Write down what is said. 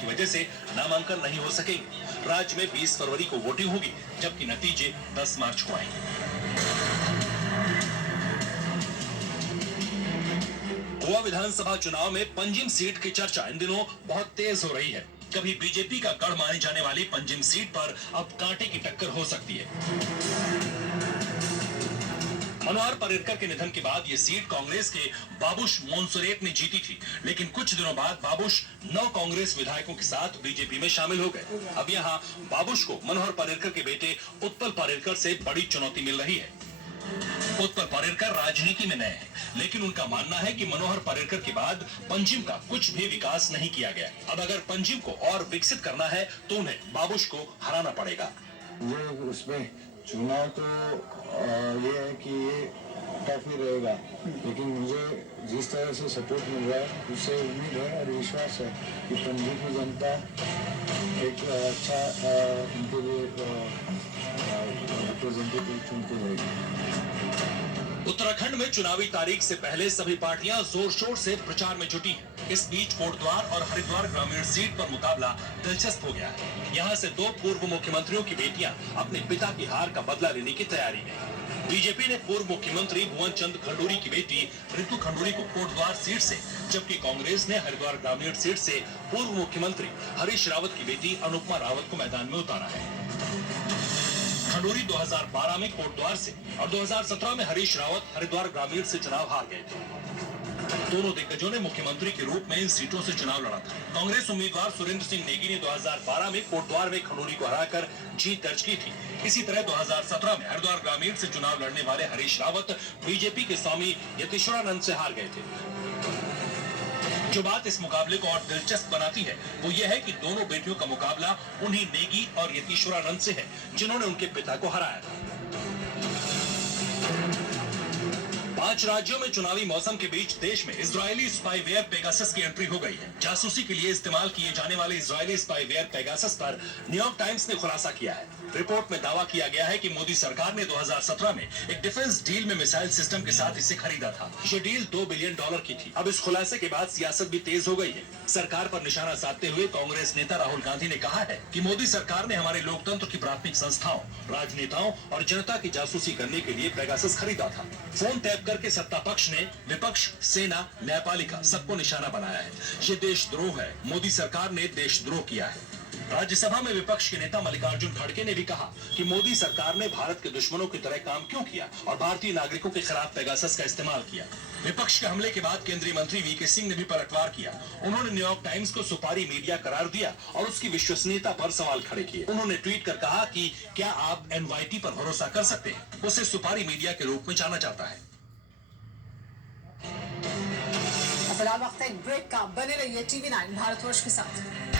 की वजह से नामांकन नहीं हो सकेंगे। राज्य में 20 फरवरी को वोटिंग होगी, जबकि नतीजे 10 मार्च को आएंगे। गोवा विधानसभा चुनाव में पंजिम सीट की चर्चा इन दिनों बहुत तेज हो रही है। कभी बीजेपी का गढ़ मानी जाने वाली पंजिम सीट पर अब कांटे की टक्कर हो सकती है। मनोहर पर्रिकर के निधन के बाद ये सीट कांग्रेस के बाबुश मोन्सरेट ने जीती थी, लेकिन कुछ दिनों बाद बाबुश 9 कांग्रेस विधायकों के साथ बीजेपी में शामिल हो गए। अब यहाँ बाबुश को मनोहर पर्रिकर के बेटे उत्पल पर्रिकर से बड़ी चुनौती मिल रही है। उत्पल पर्रिकर राजनीति में नए हैं, लेकिन उनका मानना है कि मनोहर पर्रिकर के बाद पंजिम का कुछ भी विकास नहीं किया गया। अब अगर पंजिम को और विकसित करना है तो उन्हें बाबुश को हराना पड़ेगा। ये उसमें चुनाव तो ये है कि ये टफ ही रहेगा, लेकिन मुझे जिस तरह से सपोर्ट मिल रहा है उससे उम्मीद है और विश्वास है कि पंजाब की जनता एक अच्छा उनके लिए रिप्रेजेंटेटिव चुनती रहेगी। उत्तराखंड में चुनावी तारीख से पहले सभी पार्टियां जोर शोर से प्रचार में जुटी हैं। इस बीच कोटद्वार और हरिद्वार ग्रामीण सीट पर मुकाबला दिलचस्प हो गया है। यहाँ से 2 पूर्व मुख्यमंत्रियों की बेटियां अपने पिता की हार का बदला लेने की तैयारी में। बीजेपी ने पूर्व मुख्यमंत्री भुवन चंद खंडूरी की बेटी रितु खंडूरी को कोटद्वार सीट से, जबकि कांग्रेस ने हरिद्वार ग्रामीण सीट से पूर्व मुख्यमंत्री हरीश रावत की बेटी अनुपमा रावत को मैदान में उतारा है। खंडूरी 2012 में कोटद्वार से और 2017 में हरीश रावत हरिद्वार ग्रामीण से चुनाव हार गए थे। दोनों दिग्गजों ने मुख्यमंत्री के रूप में इन सीटों से चुनाव लड़ा था। कांग्रेस उम्मीदवार सुरेंद्र सिंह नेगी ने 2012 में कोटद्वार में खंडूरी को हराकर जीत दर्ज की थी। इसी तरह 2017 में हरिद्वार ग्रामीण से चुनाव लड़ने वाले हरीश रावत बीजेपी के स्वामी यतीश्वरानंद से हार गए थे। जो बात इस मुकाबले को और दिलचस्प बनाती है वो ये है कि दोनों बेटियों का मुकाबला उन्हीं नेगी और यतीश्वरानंद से है जिन्होंने उनके पिता को हराया था। 5 राज्यों में चुनावी मौसम के बीच देश में इजरायली स्पाईवेयर पेगासस की एंट्री हो गई है। जासूसी के लिए इस्तेमाल किए जाने वाले इजरायली स्पाईवेयर पेगासस पर न्यूयॉर्क टाइम्स ने खुलासा किया है। रिपोर्ट में दावा किया गया है कि मोदी सरकार ने 2017 में एक डिफेंस डील में मिसाइल सिस्टम के साथ इसे खरीदा था। ये डील $2 बिलियन की थी। अब इस खुलासे के बाद सियासत भी तेज हो गई है। सरकार पर निशाना साधते हुए कांग्रेस नेता राहुल गांधी ने कहा है कि मोदी सरकार ने हमारे लोकतंत्र की प्राथमिक संस्थाओं, राजनेताओं और जनता की जासूसी करने के लिए पेगासस खरीदा था। फोन टैप करके सत्ता पक्ष ने विपक्ष, सेना, न्यायपालिका सबको निशाना बनाया है। ये देशद्रोह है। मोदी सरकार ने देशद्रोह किया है। राज्यसभा में विपक्ष के नेता मल्लिकार्जुन खड़गे ने भी कहा कि मोदी सरकार ने भारत के दुश्मनों की तरह काम क्यों किया और भारतीय नागरिकों के खिलाफ पेगासस का इस्तेमाल किया। विपक्ष के हमले के बाद केंद्रीय मंत्री वीके सिंह ने भी पलटवार किया। उन्होंने न्यूयॉर्क टाइम्स को सुपारी मीडिया करार दिया और उसकी विश्वसनीयता पर सवाल खड़े किए। उन्होंने ट्वीट कर कहा कि क्या आप NYT पर भरोसा कर सकते हैं? उसे सुपारी मीडिया के रूप में जाना जाता है। फिलहाल वक्त एक ब्रेक का, बने रहिए TV9 भारतवर्ष के साथ।